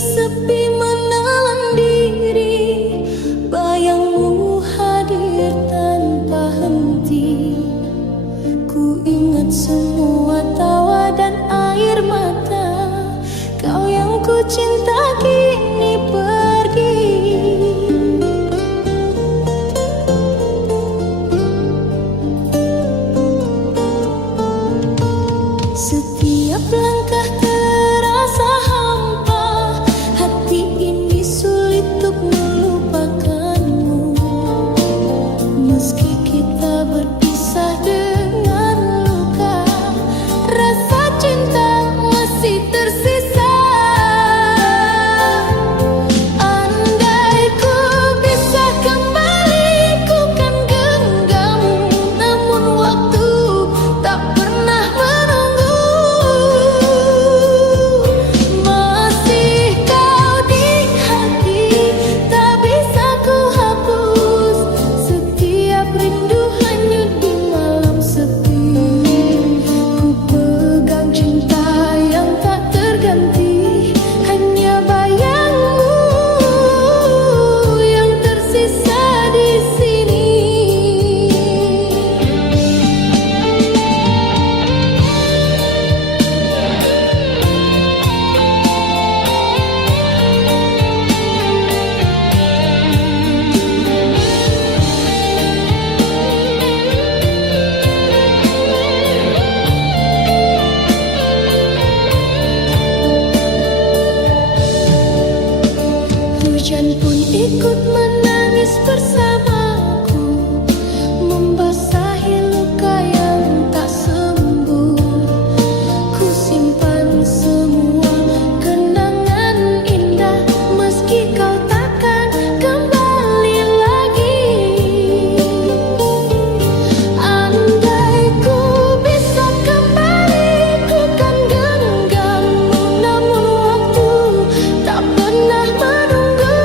sepi menelan diri, bayangmu hadir tanpa henti. Ku ingat semua tawa dan air mata, kau yang ku cinta kini pergi. Setiap langkah terasa hampa, hati ini sulit untuk melupakanmu. Meski kita berpisah dengan luka, rasa cinta masih tersisa. Andai ku bisa kembali, ku kan genggammu, namun waktu tak pernah menunggu. Masih kau di hati, tak bisa ku hapus. Setiap rindu hanyut di malam sepi. Ku pegang cinta yang tak terganti, hanya bayangmu yang tersisa di sini. Hujan pun ikut menangis bersamaku, membasahi luka yang tak sembuh. Ku simpan semua kenangan indah, meski kau takkan kembali lagi. Andai ku bisa kembali, ku kan genggammu, namun waktu tak pernah menunggu.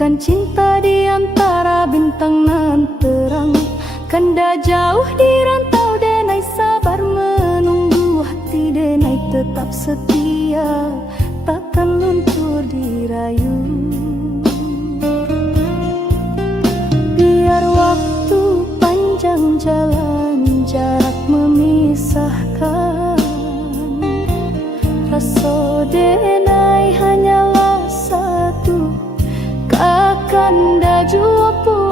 Kan cinta di antara bintang nan terang, kanda jauh di rantau denai sabar menunggu, hati denai tetap setia takkan luntur dirayu. Biar waktu panjang jalan jarak memisahkan, rasa denai hanyalah satu, kakanda jua pulang.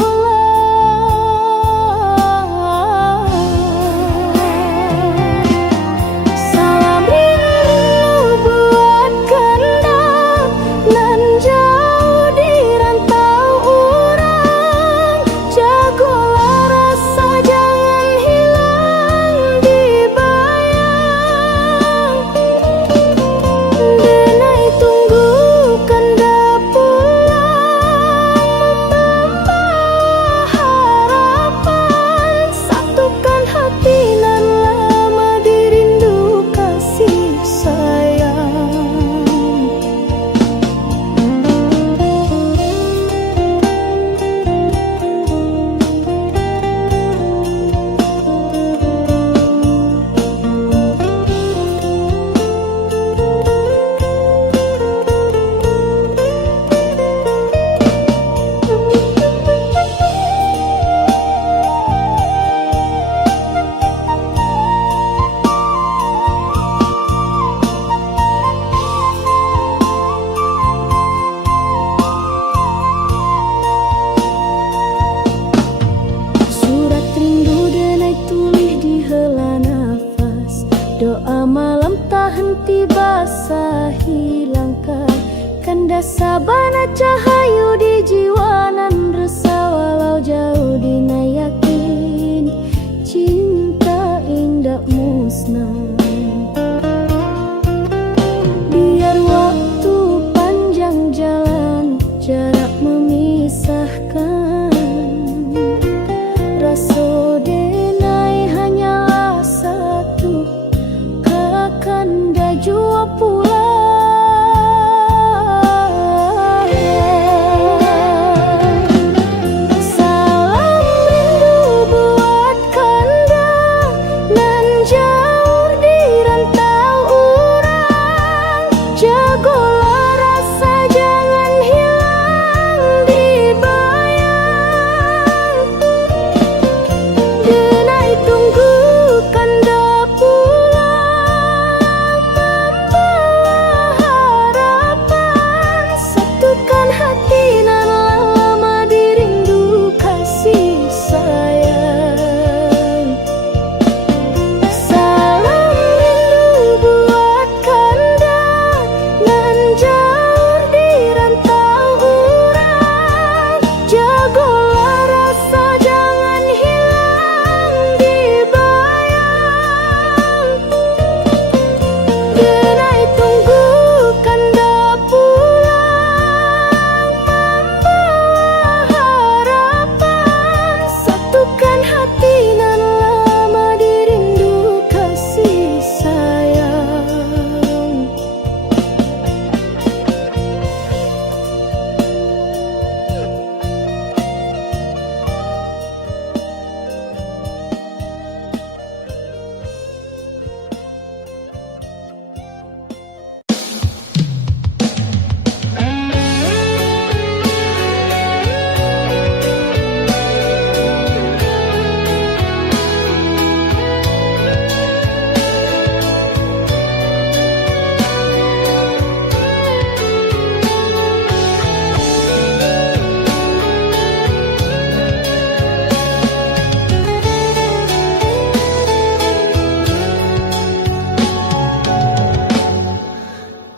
Salam rindu buat kanda nan jauh di rantau urang, jagolah rasa jangan hilang di bayang. Denai tunggu kanda pulang, membawa harapan, satukan hati nan lama dirindu kasih sayang. Surat rindu denai tulis di hela nafas, doa malam tak henti basahi langkah, kanda sabana cahayu di jiwa nan resah, walau jauh dina yakin cinta indah musnah. Biar waktu panjang jalan jarak memisahkan, rasa denai hanyalah satu, kakanda jua pulang. Salam rindu buat kanda nan jauh di rantau urang, jagolah rasa jangan hilang di bayang. Denai tunggu kanda pulang, membawa harapan, satukan hati nan lama dirindu kasih sayang. Salam rindu buat kanda nan jauh di rantau urang, jagolah rasa jangan hilang di bayang. Denai tunggu kanda pulang, membawa harapan, satukan hati nan lama dirindu kasih sayang.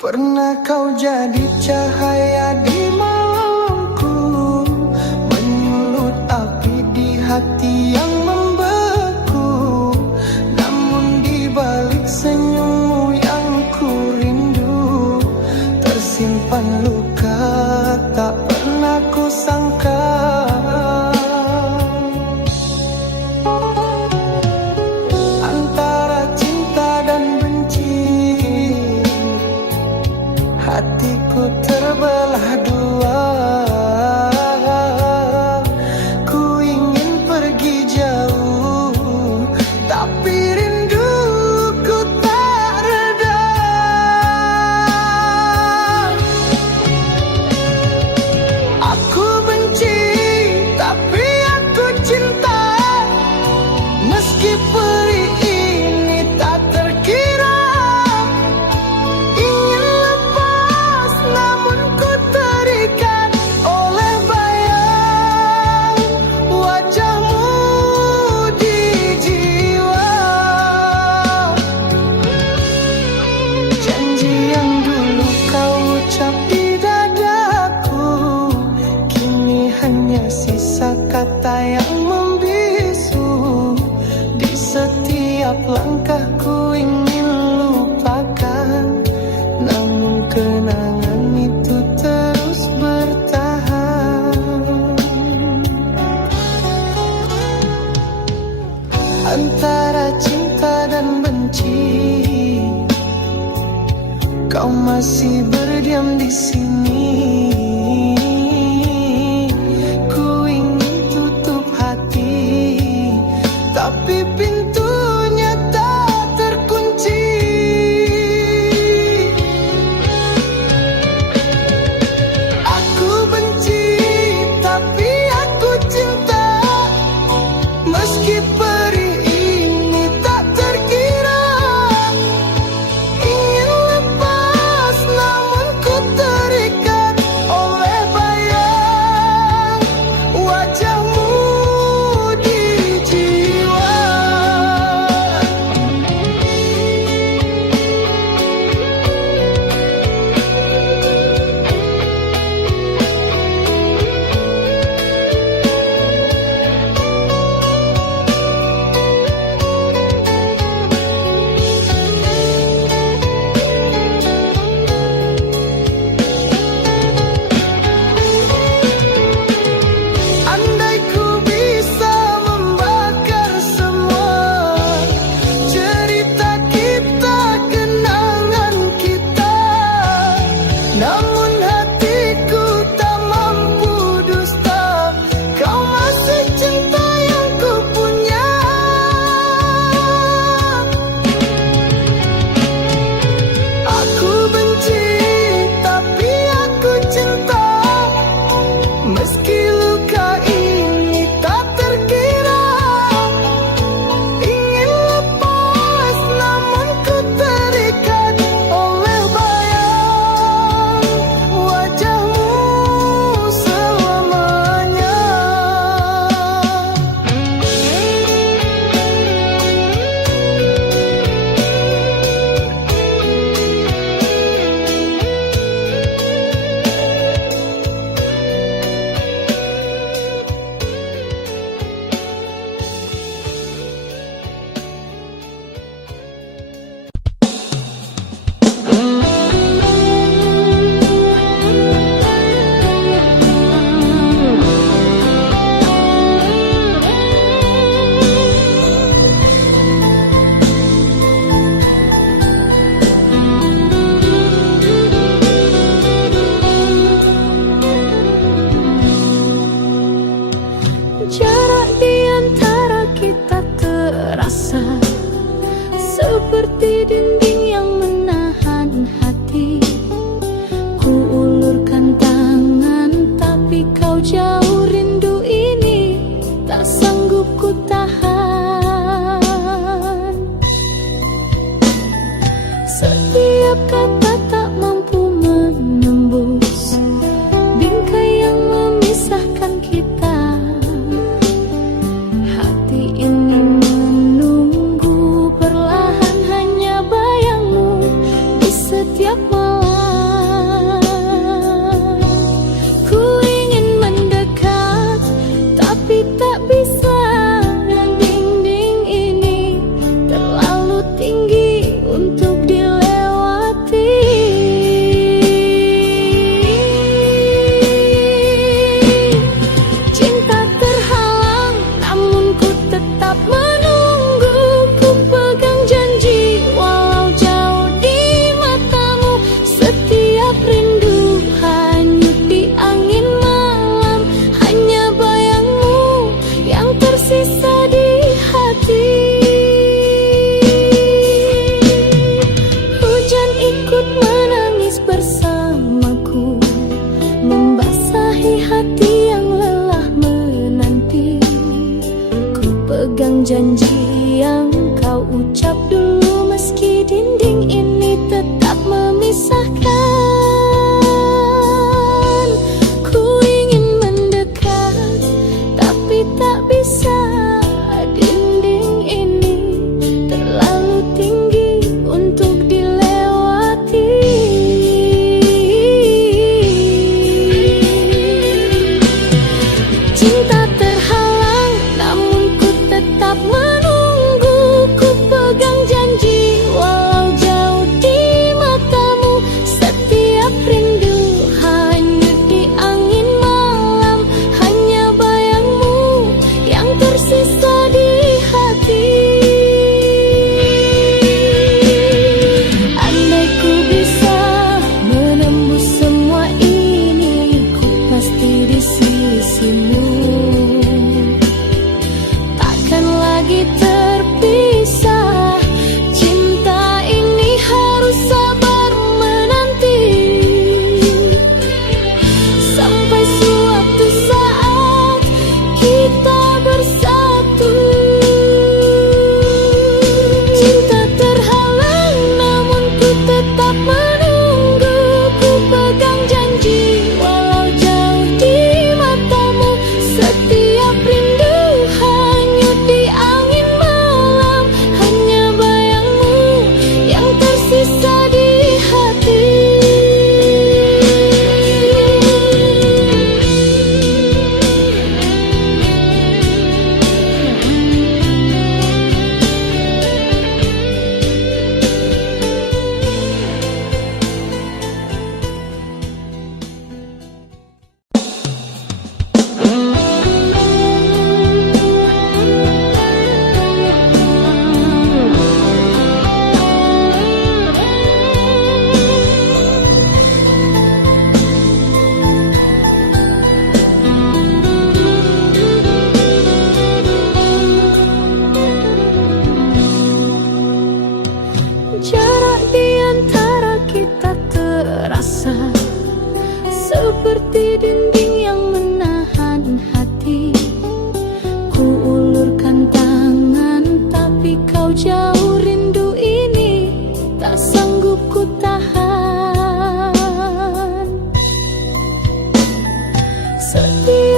Pernah kau jadi cahaya di malamku, menyulut api di hati yang membeku. Namun di balik senyummu yang ku rindu, tersimpan luka tak pernah ku sangka. Antara cinta dan benci, hatiku terbelah dua. berdiam di sini. Ku ingin tutup hati, tapi pintunya tak terkunci. Aku benci, tapi aku cinta. Meski perih ini tak terkira, ingin lepas namun ku terikat oleh bayang wajahmu di jiwa. Andai ku bisa membakar semua cerita kita, kenangan kita, namun hatiku tak mampu dusta. Kau masih cinta yang ku punya. Aku benci, tapi aku cinta. Meski luka ini tak terkira, ingin lepas namun ku terikat oleh bayang wajahmu selamanya. Jarak di antara kita terasa seperti dinding yang menahan hati. Ku ulurkan tangan, tapi kau jauh. Rindu ini tak sanggup ku tahan. Setiap kata tak mampu menembus bingkai yang memisahkan kita. Hati ini menunggu perlahan, hanya bayangmu di setiap malam. Ku ingin mendekat, tapi tak bisa. Dinding ini terlalu tinggi untuk dilewati. Cinta terhalang, namun ku tetap menunggu. Ku pegang janji, walau jauh di matamu. Setiap rindu hanyut di angin malam, hanya bayangmu yang tersisa di hati. Hujan ikut menangis bersamaku, membasahi hati yang lelah menanti. Ku pegang janji yang kau ucap dulu, meski dinding ini tetap memisahkan.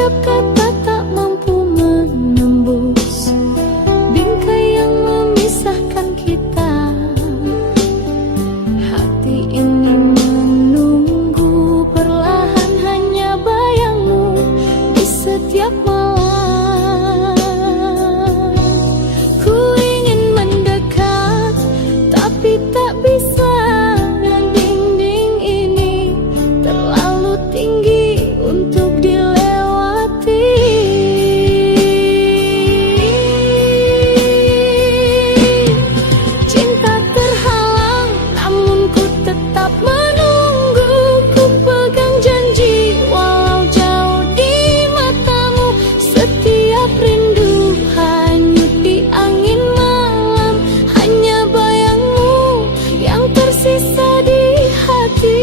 Setiap kata tak mampu menembus bingkai yang memisahkan kita. Hati ini menunggu perlahan hanya bayangmu di setiap malam. Ku ingin mendekat tapi tak bisa. Dinding ini terlalu tinggi untuk dilewati. Cinta terhalang namun ku tetap menunggu. Ku pegang janji walau jauh di matamu. Setiap rindu hanyut di angin malam. Hanya bayangmu yang tersisa di hati.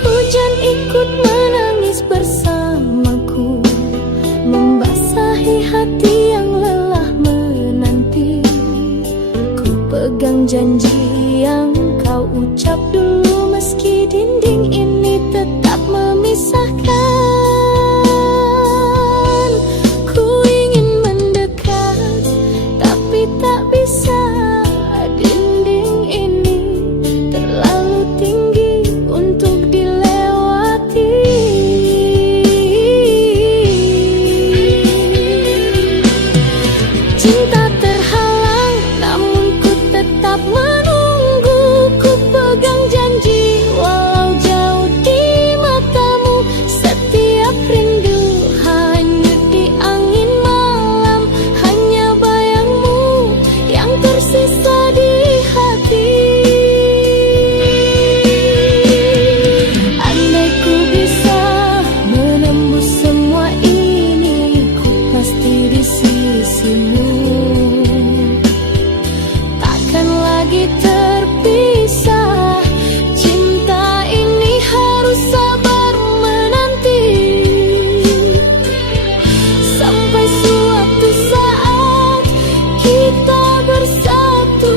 Hujan ikut menangis bersamaku, membasahi hati yang lelah menanti. Ku pegang janji yang kau ucap dulu, meski dinding ini tetap memisahkan. Ku ingin mendekat tapi tak bisa. Dinding ini terlalu tinggi untuk dilewati. Cinta terhalang namun ku tetap menunggu. Ku pegang janji walau jauh di matamu. Setiap rindu hanyut di angin malam. Hanya bayangmu yang tersisa di hati. Andai ku bisa menembus semua ini, ku pasti di sisimu. Takkan lagi terpisah. Cinta ini harus sabar menanti sampai suatu saat kita bersatu.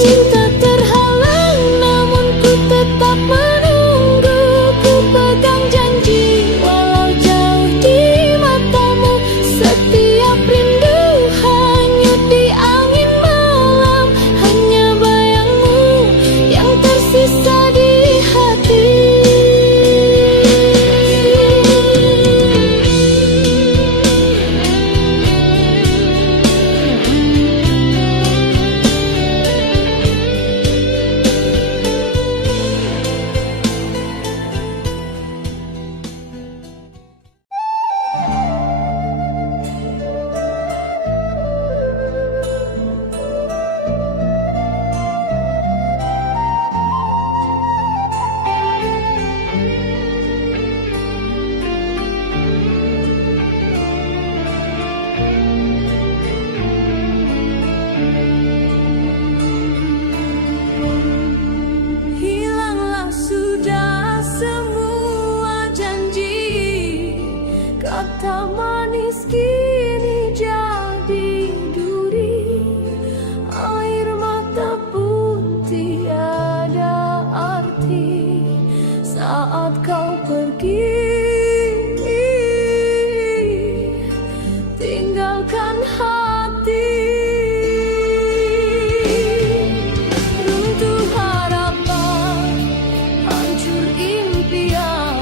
Cinta terhalang namun ku tetap menunggu. Ku pegang janji walau jauh di matamu. Setiap rindu hanyut di angin malam. Hanya bayangmu yang tersisa di hati. Hilanglah sudah semua janji. Kata manis kini jadi duri. Air mata pun tiada arti saat kau pergi. Tinggalkan hati. Runtuh harapan, hancur impian.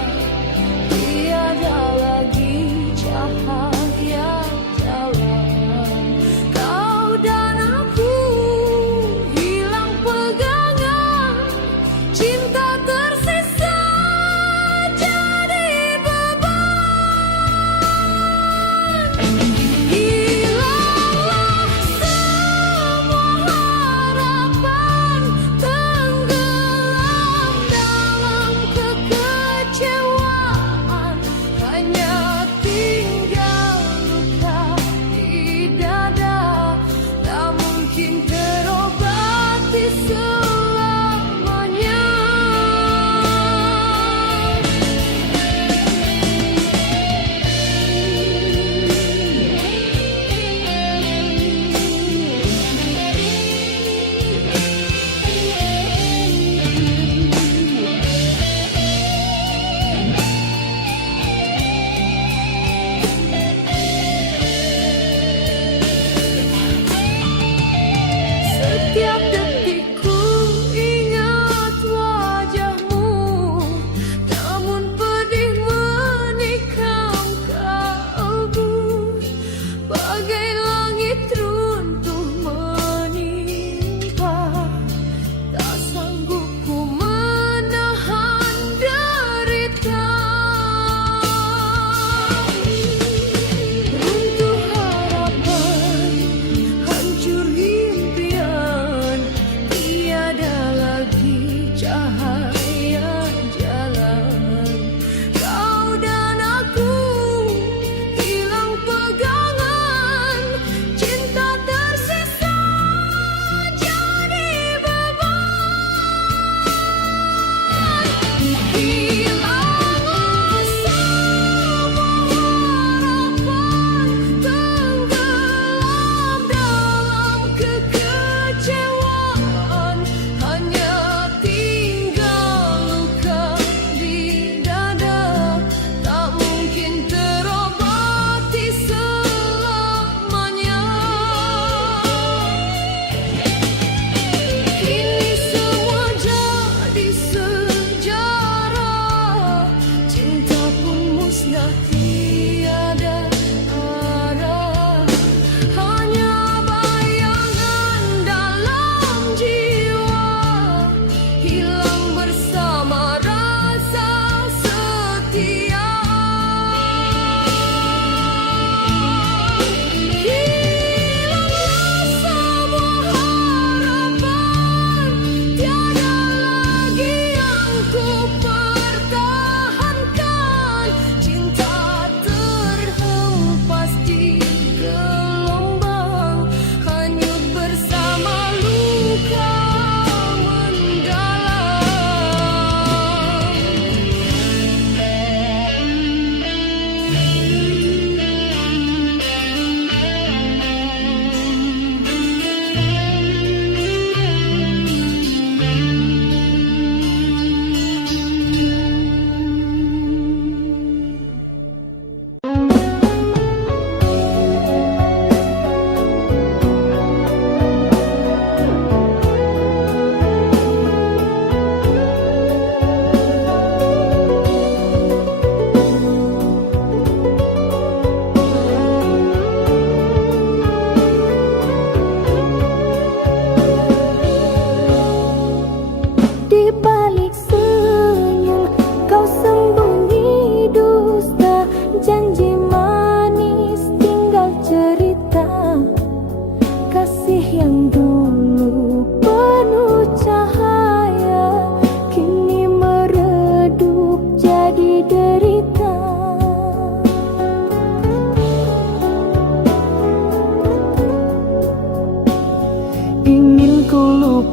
Tiada lagi cahaya jalan. Kau dan aku hilang pegangan. Cinta tersisa jadi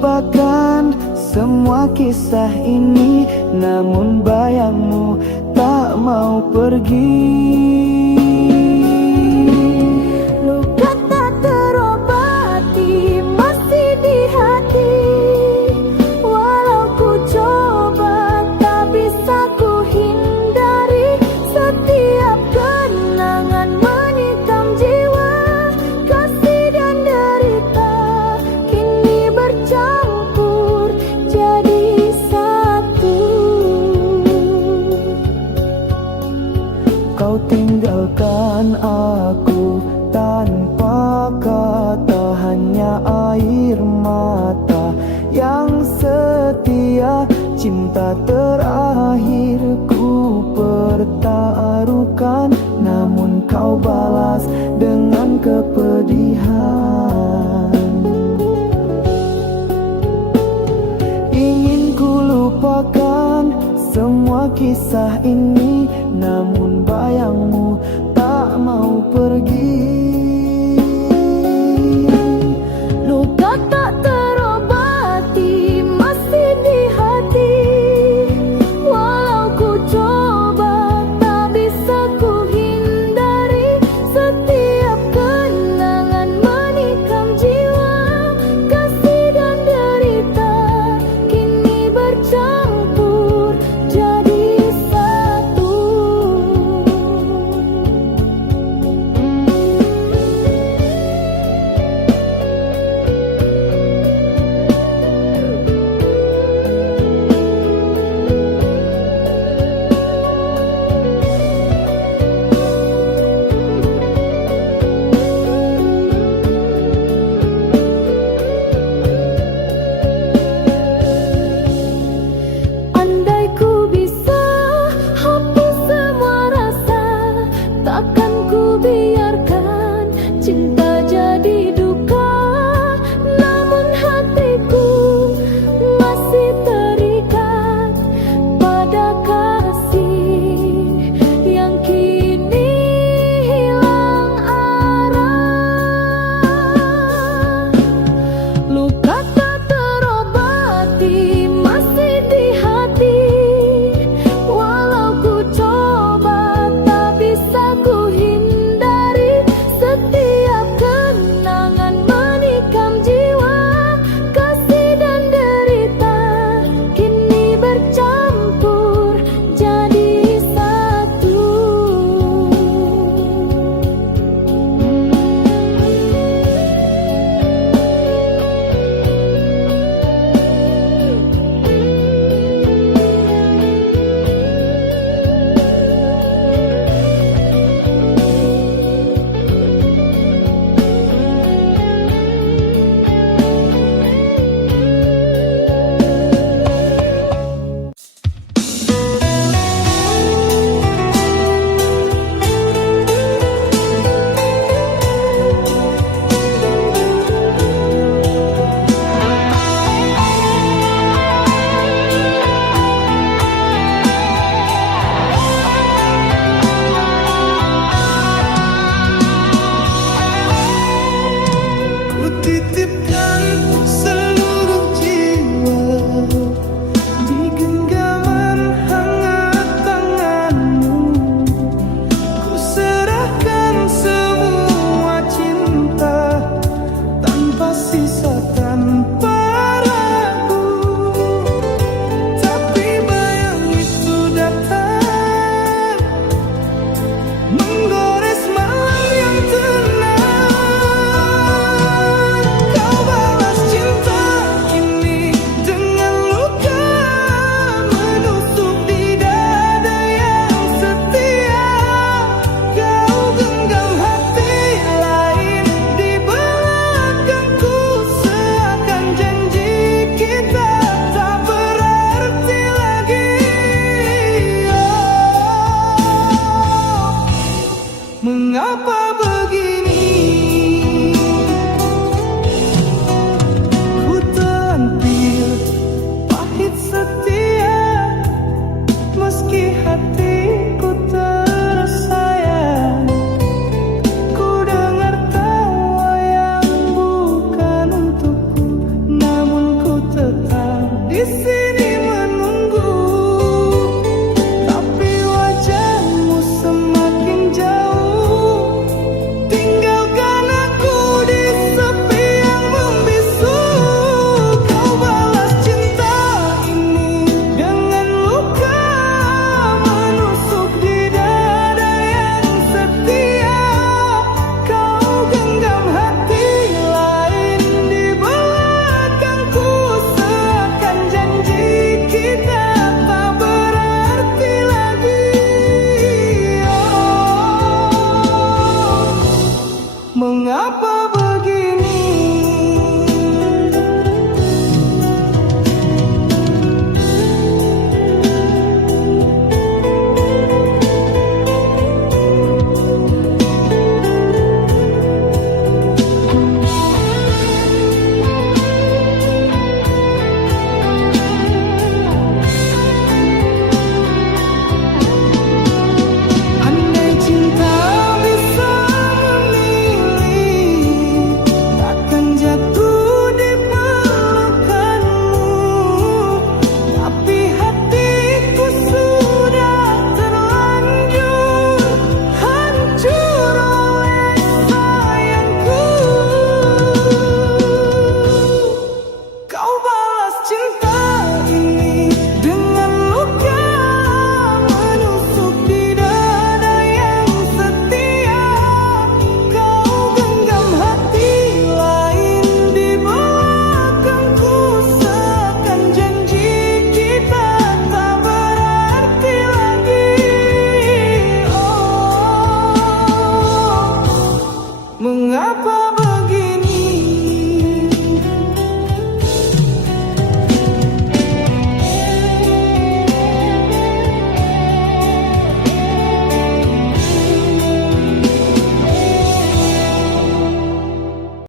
lupakan semua kisah ini, namun bayangmu tak mau pergi. Luka tak terobati masih di hati, walau ku coba tak bisa ku hindari. Setiap kenangan menikam jiwa, kasih dan derita kini bercampur jadi satu. Kau tinggalkan aku tanpa kata, hanya air mata yang setia. Cinta terakhirku pertaruhkan, namun kau balas dengan kepedihan. Ingin ku lupakan semua kisah ini, namun bayangmu